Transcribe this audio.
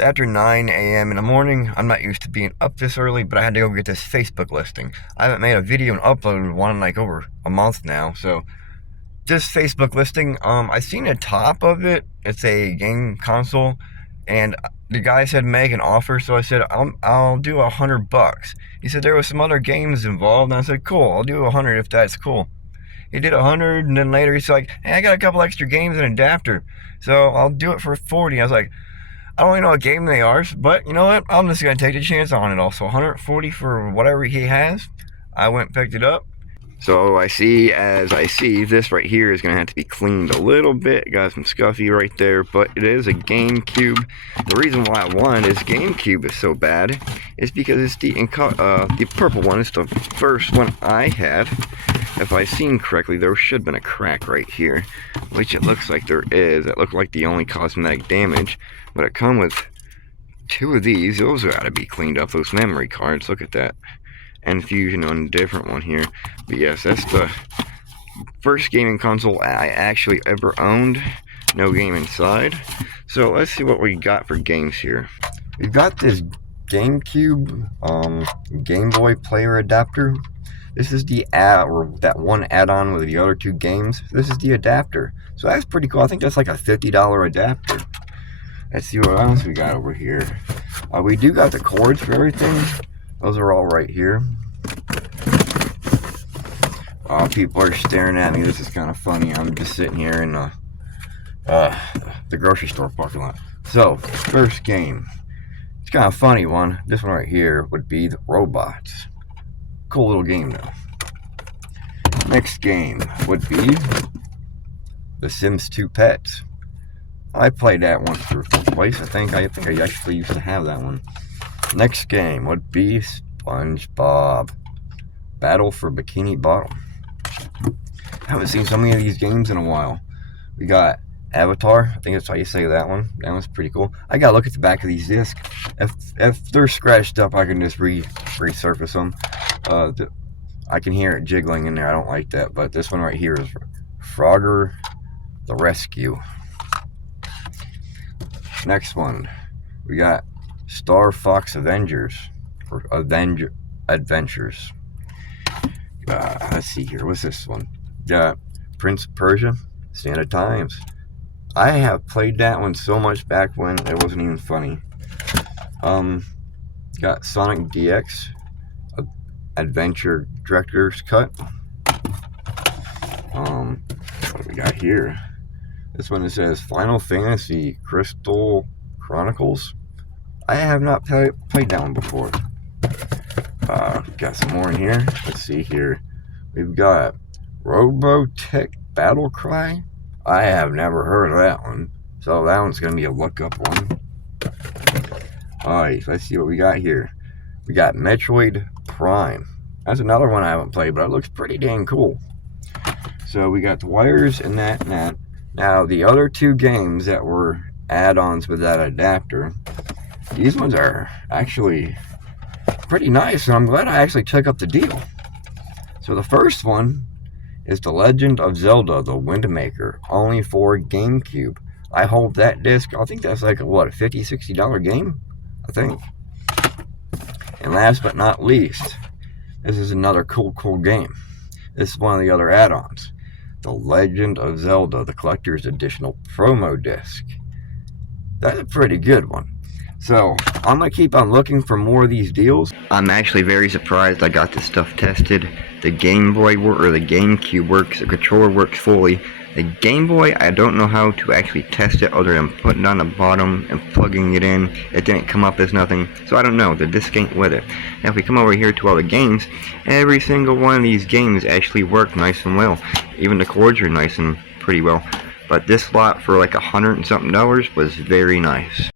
It's after 9 a.m. in the morning. I'm not used to being up this early, but I had to go get this Facebook listing. I haven't made a video and uploaded one in like over a month now, so this Facebook listing, I seen the top of it. It's a game console, and the guy said make an offer, so I said I'll do $100. He said there was some other games involved, and I said cool, I'll do 100 if that's cool. He did 100, and then later he's like, hey, I got a couple extra games and adapter, so I'll do it for 40. I was like, I don't really know what game they are, but you know what? I'm just going to take a chance on it. Also, 140 for whatever he has. I went and picked it up. So as I see, this right here is going to have to be cleaned a little bit. Got some scuffy right there, but it is a Gamecube. The reason why I wanted this Gamecube is so bad is because it's the purple one. It's the first one I had. If I seen correctly, there should have been a crack right here, which it looks like there is. It looked like the only cosmetic damage, but it come with two of these. Those got to be cleaned up, those memory cards. Look at that. And Fusion on a different one here. But yes, that's the first gaming console I actually ever owned. No game inside. So let's see what we got for games here. We've got this Gamecube Game Boy player adapter. This is the that one add-on with the other two games. This is the adapter. So that's pretty cool. I think that's like a $50 adapter. Let's see what else we got over here. We do got the cords for everything. Those are all right here. People are staring at me. This is kind of funny. I'm just sitting here in the grocery store parking lot. So, first game. It's kind of a funny one. This one right here would be the robots. Cool little game though. Next game would be The Sims 2 Pets. I played that one for twice. I think I actually used to have that one. Next game would be SpongeBob Battle for Bikini Bottom. I haven't seen so many of these games in a while. We got Avatar. I think that's how you say that one. That one's pretty cool. I gotta look at the back of these discs. If they're scratched up, I can just resurface them. I can hear it jiggling in there. I don't like that. But this one right here is Frogger the Rescue. Next one, we got Star Fox Adventures. Let's see here. What's this one? Prince of Persia, Standard Times. I have played that one so much back when it wasn't even funny. Got Sonic DX, Adventure Director's Cut. What do we got here? This one it says Final Fantasy Crystal Chronicles. I have not played that one before. Got some more in here. Let's see here. We've got Robotech Battle Cry. I have never heard of that one. So that one's going to be a look-up one. Alright, let's see what we got here. We got Metroid Prime. That's another one I haven't played, but it looks pretty dang cool. So we got the wires and that and that. Now, the other two games that were add-ons with that adapter, these ones are actually pretty nice, and I'm glad I actually took up the deal. So the first one is The Legend of Zelda, The Wind Waker, only for Gamecube. I hold that disc. I think that's like a, what, a $50, $60 game? I think. And last but not least, this is another cool game. This is one of the other add-ons. The Legend of Zelda, the Collector's Editional Promo Disc. That's a pretty good one. So, I'm going to keep on looking for more of these deals. I'm actually very surprised I got this stuff tested. The Game Boy or the Gamecube works, the controller works fully. The Game Boy, I don't know how to actually test it other than putting it on the bottom and plugging it in. It didn't come up as nothing, so I don't know. The disc ain't with it. Now, if we come over here to all the games, every single one of these games actually work nice and well. Even the cords are nice and pretty well. But this lot for like $100 and something was very nice.